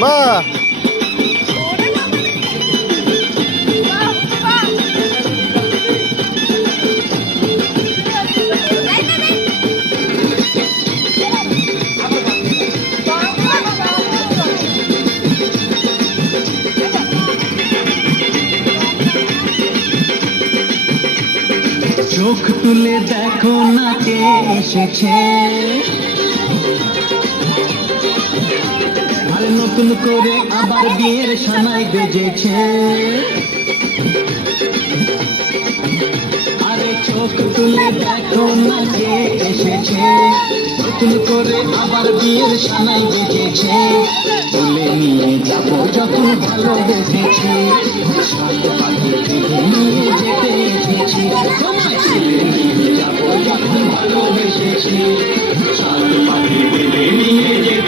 বাহ, চোখ তুলে দেখো না কে এসেছে, আরে নতুন করে আবার বিয়ের সানাই বেজেছে। আরে চোখ তুলে দেখো না কে এসেছে, নতুন করে আবার বিয়ের সানাই বেজেছে। তুলে নিয়ে যাবো যখন ভালোবেসেছি, সাত পাখি বেঁধে নিয়ে যেতে এসেছি। তোমায় তুলে নিয়ে যাবো যখন ভালোবেসেছি, সাত পাখি বেঁধে নিয়ে